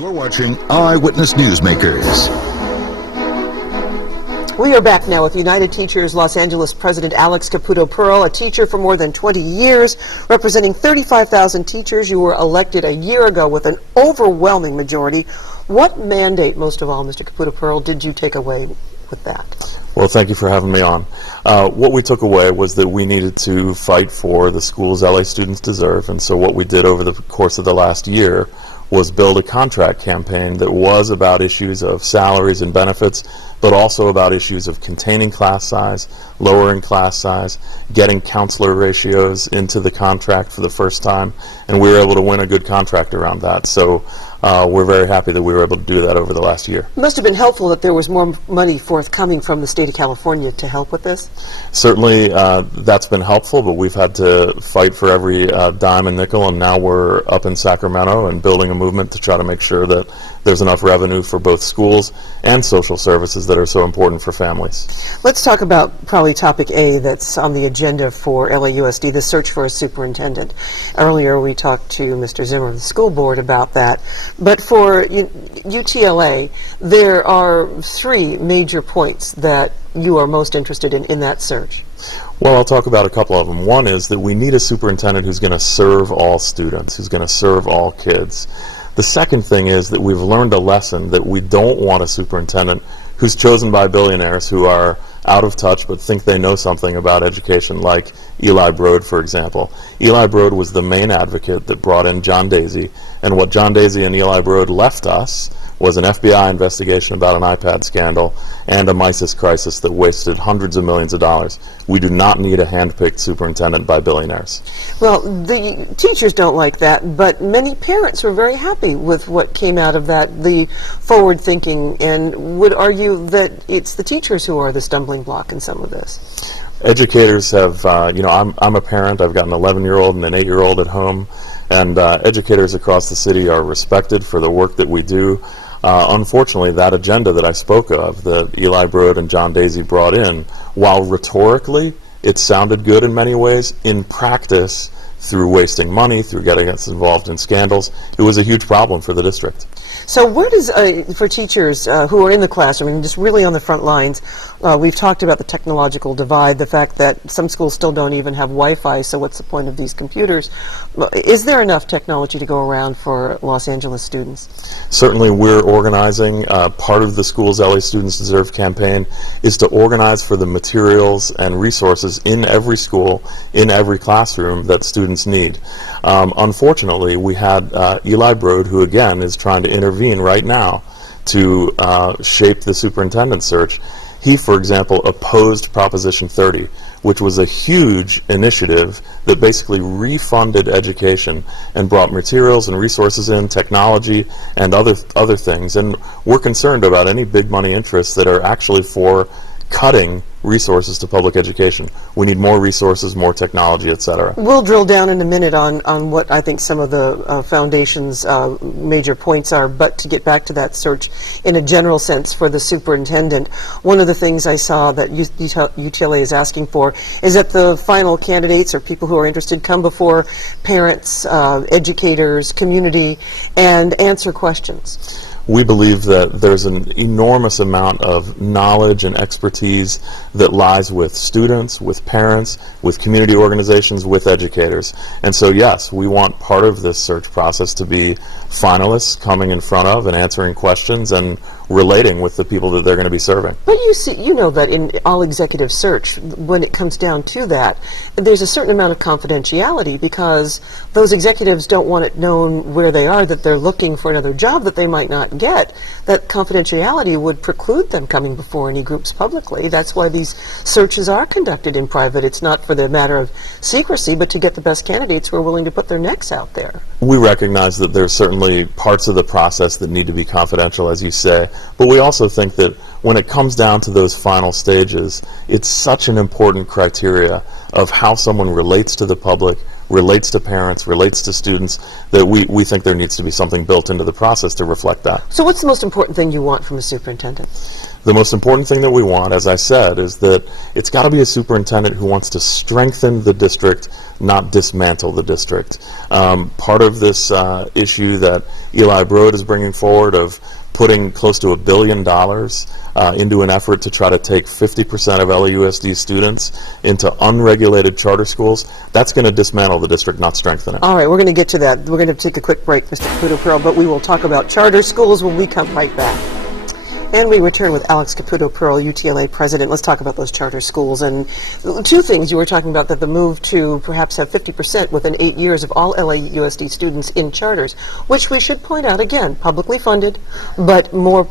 You're watching Eyewitness Newsmakers. We are back now with United Teachers Los Angeles President Alex Caputo-Pearl, a teacher for more than 20 years, representing 35,000 teachers. You were elected a year ago with an overwhelming majority. What mandate, most of all, Mr. Caputo-Pearl, did you take away with that? Well, thank you for having me on. What we took away was that we needed to fight for the Schools L.A. students deserve, and so what we did over the course of the last year was build a contract campaign that was about issues of salaries and benefits, but also about issues of containing class size, lowering class size, getting counselor ratios into the contract for the first time, and we were able to win a good contract around that. So we're very happy that we were able to do that over the last year. It must have been helpful that there was more money forthcoming from the state of California to help with this? Certainly that's been helpful, but we've had to fight for every dime and nickel, and now we're up in Sacramento and building a movement to try to make sure that there's enough revenue for both schools and social services that are so important for families. Let's talk about probably topic A that's on the agenda for LAUSD, the search for a superintendent. Earlier we talked to Mr. Zimmer of the school board about that. But for UTLA, there are three major points that you are most interested in that search. Well, I'll talk about a couple of them. One is that we need a superintendent who's going to serve all students, who's going to serve all kids. The second thing is that we've learned a lesson that we don't want a superintendent who's chosen by billionaires who are out of touch but think they know something about education, like Eli Broad, for example. Eli Broad was the main advocate that brought in John Daisy, and what John Daisy and Eli Broad left us was an FBI investigation about an iPad scandal and a Mises crisis that wasted hundreds of millions of dollars. We do not need a hand-picked superintendent by billionaires. Well, the teachers don't like that, but many parents were very happy with what came out of that, the forward thinking, and would argue that it's the teachers who are the stumbling block in some of this. Educators have, I'm a parent. I've got an 11-year-old and an 8-year-old at home, and educators across the city are respected for the work that we do. Unfortunately, that agenda that I spoke of, that Eli Broad and John Daisy brought in, while rhetorically it sounded good in many ways, in practice, through wasting money, through getting us involved in scandals, it was a huge problem for the district. So where does, for teachers who are in the classroom, and just really on the front lines, we've talked about the technological divide, the fact that some schools still don't even have Wi-Fi, so what's the point of these computers? Is there enough technology to go around for Los Angeles students? Certainly we're organizing. Part of the Schools L.A. Students Deserve campaign is to organize for the materials and resources in every school, in every classroom that students need. Unfortunately, we had Eli Broad, who again is trying to intervene right now to shape the superintendent search. He, for example, opposed Proposition 30, which was a huge initiative that basically refunded education and brought materials and resources in, technology and other things. And we're concerned about any big money interests that are actually for cutting resources to public education. We need more resources, more technology, etc. We'll drill down in a minute on what I think some of the foundation's major points are, but to get back to that search in a general sense for the superintendent, one of the things I saw that UTLA is asking for is that the final candidates or people who are interested come before parents, educators, community, and answer questions. We believe that there's an enormous amount of knowledge and expertise that lies with students, with parents, with community organizations, with educators. And so yes, we want part of this search process to be finalists coming in front of and answering questions and relating with the people that they're going to be serving. But you know that in all executive search, when it comes down to that, there's a certain amount of confidentiality because those executives don't want it known where they are, that they're looking for another job that they might not get. That confidentiality would preclude them coming before any groups publicly. That's why these searches are conducted in private. It's not for the matter of secrecy, but to get the best candidates who are willing to put their necks out there. We recognize that there's certainly parts of the process that need to be confidential, as you say, but we also think that when it comes down to those final stages, it's such an important criteria of how someone relates to the public, relates to parents, relates to students, that we think there needs to be something built into the process to reflect that. So what's the most important thing you want from a superintendent? The most important thing that we want, as I said, is that it's got to be a superintendent who wants to strengthen the district, not dismantle the district. Part of this issue that Eli Broad is bringing forward of putting close to $1 billion into an effort to try to take 50% of LAUSD students into unregulated charter schools, that's going to dismantle the district, not strengthen it. All right, we're going to get to that. We're going to take a quick break, Mr. Caputo-Pearl, but we will talk about charter schools when we come right back. And we return with Alex Caputo-Pearl, UTLA President. Let's talk about those charter schools. And two things you were talking about, that the move to perhaps have 50% within 8 years of all LAUSD students in charters, which we should point out, again, publicly funded, but more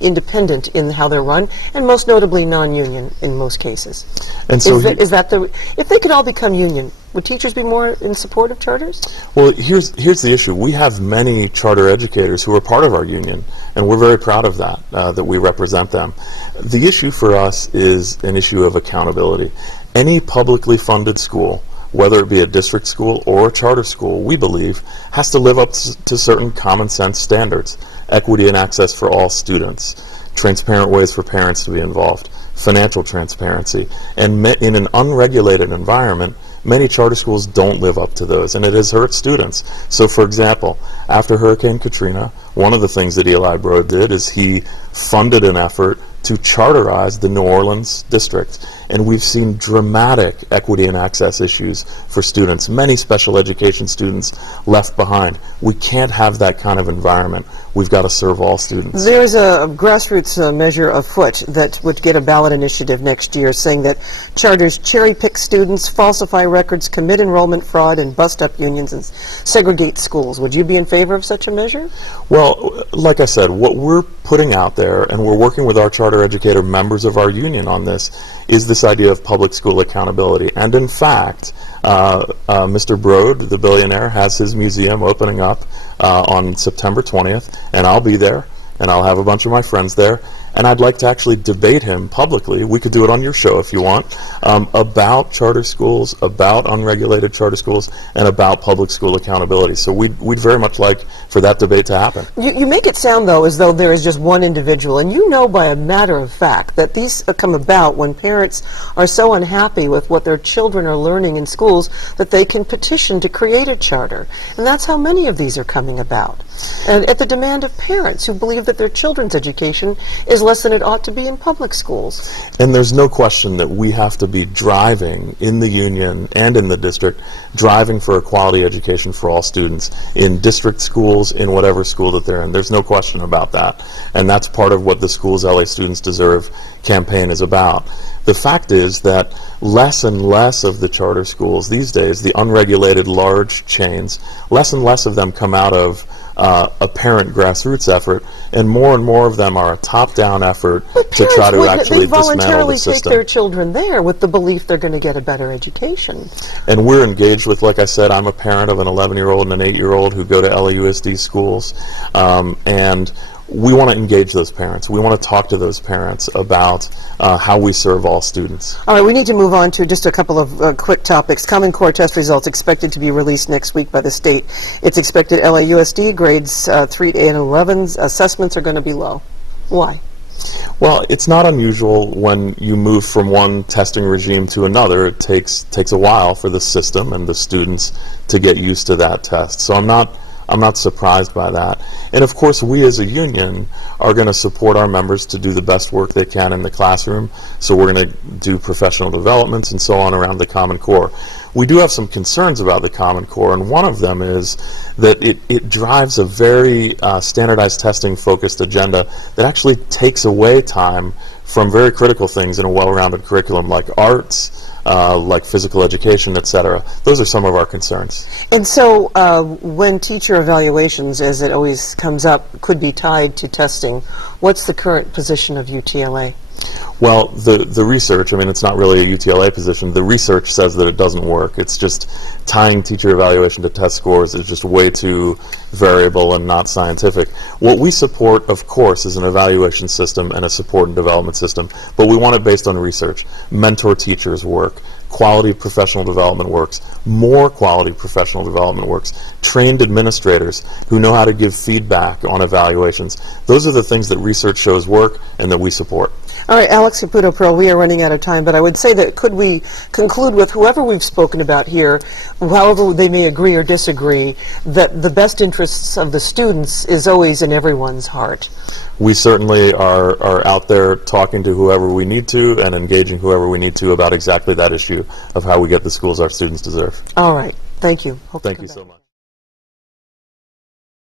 independent in how they're run, and most notably non-union in most cases. And so if they could all become union, would teachers be more in support of charters? Well, here's the issue. We have many charter educators who are part of our union, and we're very proud of that, that we represent them. The issue for us is an issue of accountability. Any publicly funded school, whether it be a district school or a charter school, we believe, has to live up to certain common sense standards. Equity and access for all students, transparent ways for parents to be involved, financial transparency, and in an unregulated environment, many charter schools don't live up to those, and it has hurt students. So, for example, after Hurricane Katrina, one of the things that Eli Broad did is he funded an effort to charterize the New Orleans district. And we've seen dramatic equity and access issues for students. Many special education students left behind. We can't have that kind of environment. We've got to serve all students. There's a grassroots measure afoot that would get a ballot initiative next year saying that charters cherry-pick students, falsify records, commit enrollment fraud, and bust up unions and segregate schools. Would you be in favor of such a measure? Well, like I said, what we're putting out there, and we're working with our charter educator members of our union on this, is this idea of public school accountability. And in fact, Mr. Broad, the billionaire, has his museum opening up on September 20th, and I'll be there, and I'll have a bunch of my friends there, and I'd like to actually debate him publicly. We could do it on your show if you want, about charter schools, about unregulated charter schools, and about public school accountability. So we'd very much like for that debate to happen. You make it sound, though, as though there is just one individual, and you know by a matter of fact that these come about when parents are so unhappy with what their children are learning in schools that they can petition to create a charter. And that's how many of these are coming about. And at the demand of parents who believe that their children's education is less than it ought to be in public schools. And there's no question that we have to be driving in the union and in the district, driving for a quality education for all students in district schools, in whatever school that they're in. There's no question about that. And that's part of what the Schools LA Students Deserve campaign is about. The fact is that less and less of the charter schools these days, the unregulated large chains, less and less of them come out of a parent grassroots effort, and more of them are a top-down effort to try to actually dismantle the system. They voluntarily take their children there with the belief they're going to get a better education. And we're engaged with, like I said, I'm a parent of an 11-year-old and an 8-year-old who go to LAUSD schools, and we want to engage those parents. We want to talk to those parents about how we serve all students. All right, we need to move on to just a couple of quick topics. Common Core test results expected to be released next week by the state. It's expected LAUSD grades 3 and 11's assessments are going to be low. Why? Well, it's not unusual when you move from one testing regime to another. It takes a while for the system and the students to get used to that test. So I'm not surprised by that. And of course, we as a union are going to support our members to do the best work they can in the classroom. So we're going to do professional developments and so on around the Common Core. We do have some concerns about the Common Core, and one of them is that it drives a very standardized testing focused agenda that actually takes away time from very critical things in a well-rounded curriculum like arts, like physical education, etc. Those are some of our concerns. And so when teacher evaluations, as it always comes up, could be tied to testing, what's the current position of UTLA? Well, the research, I mean, it's not really a UTLA position. The research says that it doesn't work. It's just tying teacher evaluation to test scores is just way too variable and not scientific. What we support, of course, is an evaluation system and a support and development system, but we want it based on research. Mentor teachers work, quality professional development works, more quality professional development works, trained administrators who know how to give feedback on evaluations. Those are the things that research shows work and that we support. All right, Alex Caputo-Pearl, we are running out of time, but I would say that could we conclude with whoever we've spoken about here, however they may agree or disagree, that the best interests of the students is always in everyone's heart? We certainly are out there talking to whoever we need to and engaging whoever we need to about exactly that issue of how we get the schools our students deserve. All right. Thank you. Hope to Thank come you back. so much.